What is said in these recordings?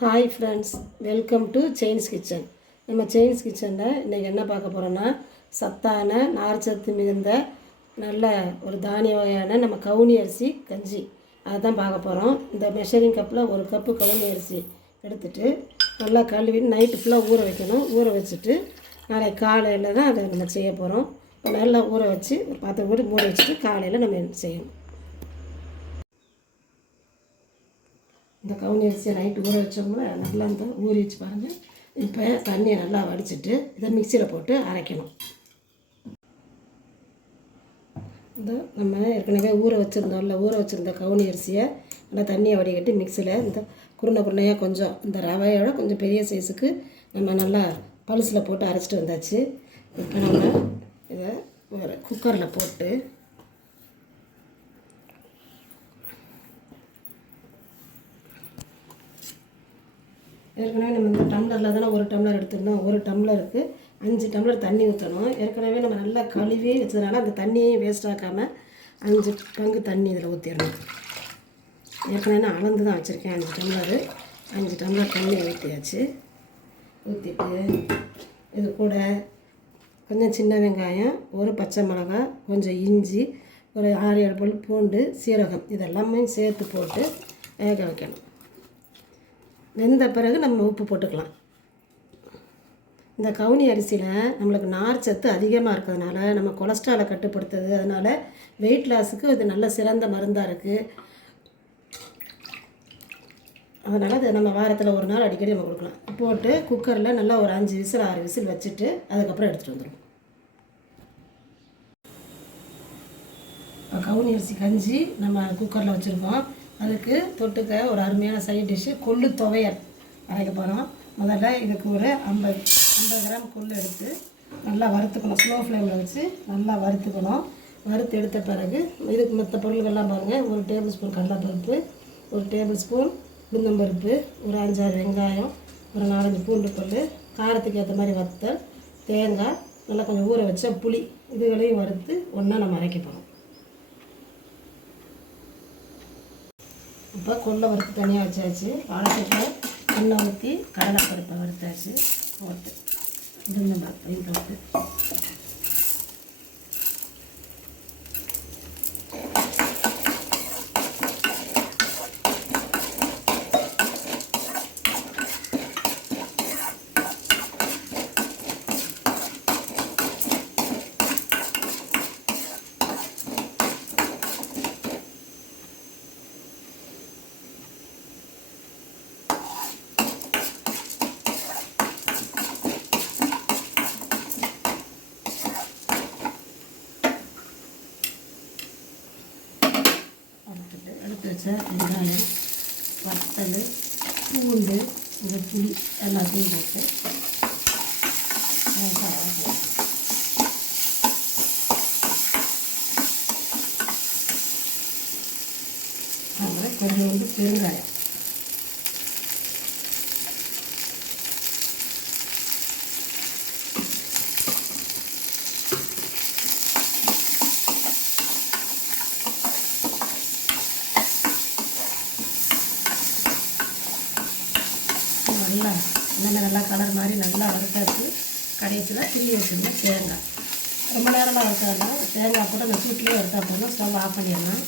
Hi friends, welcome to செயின்ஸ் kitchen. நம்ம செயின்ஸ் கிச்சனில் இன்றைக்கி என்ன பார்க்க போகிறோன்னா, சத்தான நார்ச்சத்து மிகுந்த நல்ல ஒரு தானிய வகையான நம்ம கவுனி அரிசி கஞ்சி அதை தான் பார்க்க போகிறோம். இந்த மெஷரிங் கப்பில் ஒரு கப்பு கவுனி அரிசி எடுத்துகிட்டு நல்லா கழுவி நைட்டு ஃபுல்லாக ஊற வைக்கணும். ஊற வச்சுட்டு நாளைக்கு காலையில் தான் அதை நம்ம செய்ய போகிறோம். நல்லா ஊற வச்சு ஒரு பாத்திரம் போட்டு மூட வச்சுட்டு காலையில் நம்ம செய்யணும். இந்த கவுனி அரிசியை நைட்டு ஊற வச்சோம்னா நல்லா இந்த ஊறி வச்சு பாருங்கள். இப்போ தண்ணியை நல்லா வடிச்சிட்டு இதை மிக்சியில் போட்டு அரைக்கணும். இந்த நம்ம ஏற்கனவே ஊற வச்சுருந்த கவுனி அரிசியை நல்லா தண்ணியை வடிகட்டி மிக்சியில் இந்த குருணையாக கொஞ்சம் இந்த ரவையோட கொஞ்சம் பெரிய சைஸுக்கு நம்ம நல்லா பல்ஸில் போட்டு அரைச்சிட்டு வந்தாச்சு. இப்போ நம்ம இதை ஒரு குக்கரில் போட்டு ஏற்கனவே நம்ம இந்த டம்ளரில் தானே ஒரு டம்ளர் எடுத்துருந்தோம். ஒரு டம்ளருக்கு 5 டம்ளர் தண்ணி ஊற்றணும். ஏற்கனவே நம்ம நல்லா கழுவி வச்சதுனால அந்த தண்ணியும் வேஸ்ட் ஆக்காமல் 5 பங்கு தண்ணி இதில் ஊற்றிடணும். ஏற்கனவே நான் அளந்து தான் வச்சுருக்கேன். 5 டம்ளர் தண்ணி ஊற்றியாச்சு. ஊற்றிட்டு இது கூட கொஞ்சம் சின்ன வெங்காயம், ஒரு பச்சை மிளகாய், கொஞ்சம் இஞ்சி, ஒரு 6-7 பல் பூண்டு, சீரகம் இதெல்லாமே சேர்த்து போட்டு வேக வைக்கணும். வெந்த பிறகு நம்ம உப்பு போட்டுக்கலாம். இந்த கவுனி அரிசியில் நம்மளுக்கு நார்ச்சத்து அதிகமாக இருக்கிறதுனால நம்ம கொலஸ்ட்ராலை கட்டுப்படுத்துது. அதனால் வெயிட் லாஸுக்கு இது நல்ல சிறந்த மருந்தாக இருக்குது. அதனால் அதை நம்ம வாரத்தில் ஒரு நாள் அடிக்கடி நம்ம கொடுக்கலாம். போட்டு குக்கரில் நல்லா ஒரு 5 விசில் 6 விசில் வச்சுட்டு அதுக்கப்புறம் எடுத்துகிட்டு வந்துடுவோம். கவுனி அரிசி கஞ்சி நம்ம குக்கரில் வச்சுருக்கோம். அதுக்கு தொட்டுக்க ஒரு அருமையான சைட் டிஷ்ஷு கொள்ளு துவையல் அரைக்க போகிறோம். முதல்ல இதுக்கு ஒரு 50 கிராம் கொள்ளு எடுத்து நல்லா வறுத்துக்கணும். ஸ்லோ ஃப்ளேமில் வச்சு நல்லா வறுத்துக்கணும். வறுத்து எடுத்த பிறகு இதுக்கு மற்ற பொருள்கள்லாம் பாருங்கள். ஒரு டேபிள் ஸ்பூன் கடலைப்பருப்பு, ஒரு டேபிள் ஸ்பூன் உளுந்தம்பருப்பு, ஒரு 5-6 வெங்காயம், ஒரு 4-5 பூண்டு பல், காரத்துக்கு ஏற்ற மாதிரி வத்தல், தேங்காய், நல்லா கொஞ்சம் ஊற வச்ச புளி இதுகளையும் வறுத்து ஒன்றா நம்ம அரைக்க போகிறோம். இப்போ கொள்ளை வறுத்து தனியாக வச்சாச்சு. வாழைப்பூவில் எண்ணெய் ஊற்றி கடலைப்பருப்பை வறுத்தாச்சு. போட்டு உளுந்தம்பருப்பையும் போட்டு எடுத்து வச்ச வெங்காயம், வத்தல், பூண்டு, இந்த புளி எல்லாத்தையும் போட்டு கொஞ்சம் பெருங்காயம், நல்லா கலர் மாதிரி நல்லா வறுத்தாச்சு. கடைசியில் திரி வச்சுருந்தோம் தேங்காய். ரொம்ப நேரமாக வறுத்தாங்கன்னா தேங்காய் கூட அந்த சூட்லேயே வறுத்தா போதும். ஸ்டவ் ஆஃப் பண்ணிடலாம்.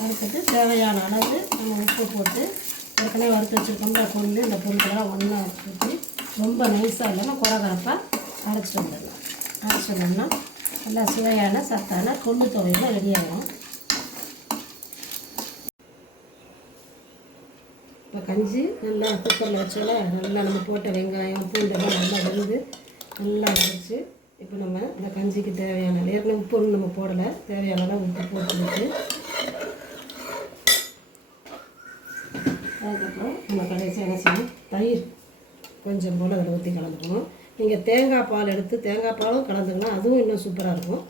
வறுத்துட்டு தேவையான அளவு நம்ம உப்பு போட்டு ஏற்கனவே வறுத்து வச்சுருக்கோம்ல கொண்டு இந்த பொருட்கள்லாம் ஒன்றா ஊற்றி ரொம்ப நைஸாக இல்லாமல் குறகரப்பாக அரைச்சிட்டு வந்துடலாம். அரைச்சிட்டோம்னா நல்லா சுவையான சத்தான கொள்ளு துவையல் ரெடி ஆகும். இப்போ கஞ்சி நல்லா குக்கரில் வச்சால நல்லா நம்ம போட்ட வெங்காயம் பூண்டெல்லாம் நல்லா வெந்து நல்லா அரைச்சி இப்போ நம்ம இந்த கஞ்சிக்கு தேவையான ஏற்கனவே உப்பு ஒன்றும் நம்ம போடலை. தேவையான உப்பு போட்டுட்டு அதுக்கப்புறம் நம்ம கடைசியாக என்ன செய்யணும், தயிர் கொஞ்சம் போல் அதில் ஊற்றி கலந்துக்கணும். நீங்கள் தேங்காய் பால் எடுத்து தேங்காய் பாலும் கலந்துக்கலாம். அதுவும் இன்னும் சூப்பராக இருக்கும்.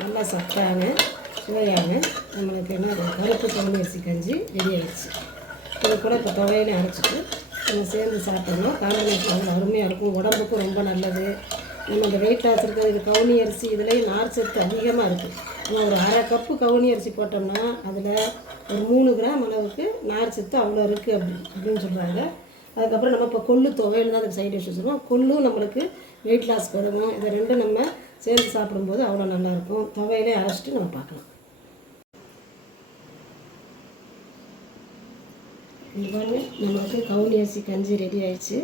நல்லா சத்தான சுவையான நம்மளுக்கு என்ன கருப்பு கவுனி அரிசி கஞ்சி ரெடி ஆகிடுச்சு. இது கூட இப்போ துவையிலையும் அரைச்சிட்டு நம்ம சேர்ந்து சாப்பிட்டோம்னா காம்பினேஷன் வந்து அருமையாக இருக்கும். உடம்புக்கும் ரொம்ப நல்லது. நம்ம இந்த வெயிட் லாஸ் இருக்கிறது இது கவுனி அரிசி இதுலேயும் நார் சத்து அதிகமாக இருக்குது. நம்ம ஒரு அரை கப்பு கவுனி அரிசி போட்டோம்னா அதில் ஒரு 3 கிராம் அளவுக்கு நார் சத்து அவ்வளோ இருக்குது அப்படின்னு சொல்கிறாங்க. அதுக்கப்புறம் நம்ம இப்போ கொள்ளு துவையல் தான் அதுக்கு சைட் டிஷ் வச்சுருக்கோம். கொள்ளும் நம்மளுக்கு வெயிட் லாஸ்க்கு உதவும். இதை ரெண்டும் நம்ம சேர்ந்து சாப்பிடும்போது அவ்வளோ நல்லாயிருக்கும். துவையிலே அரைச்சிட்டு நம்ம பார்க்கலாம். இது பாருங்க, நம்மளுக்கு கவுனி அரிசி கஞ்சி ரெடி ஆயிடுச்சு.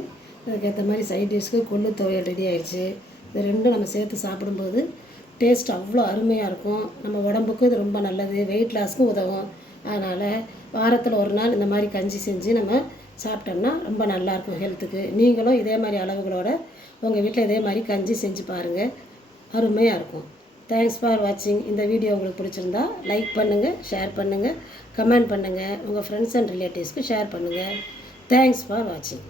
அதுக்கேற்ற மாதிரி சைட் டிஷ்க்கு கொள்ளு துவையல் ரெடி ஆயிடுச்சு. இது ரெண்டும் நம்ம சேர்த்து சாப்பிடும்போது டேஸ்ட் அவ்வளோ அருமையாக இருக்கும். நம்ம உடம்புக்கும் இது ரொம்ப நல்லது, வெயிட் லாஸ்க்கும் உதவும். அதனால் வாரத்தில் ஒரு நாள் இந்த மாதிரி கஞ்சி செஞ்சு நம்ம சாப்பிட்டோம்னா ரொம்ப நல்லாயிருக்கும் ஹெல்த்துக்கு. நீங்களும் இதே மாதிரி அளவுகளோட உங்கள் வீட்டில் இதே மாதிரி கஞ்சி செஞ்சு பாருங்கள், அருமையாக இருக்கும். தேங்க்ஸ் ஃபார் வாட்சிங். இந்த வீடியோ உங்களுக்கு பிடிச்சிருந்தா லைக் பண்ணுங்கள், ஷேர் பண்ணுங்கள், கமெண்ட் பண்ணுங்கள், உங்கள் ஃப்ரெண்ட்ஸ் அண்ட் ரிலேட்டிவ்ஸ்க்கு ஷேர் பண்ணுங்கள். தேங்க்ஸ் ஃபார் வாட்சிங்.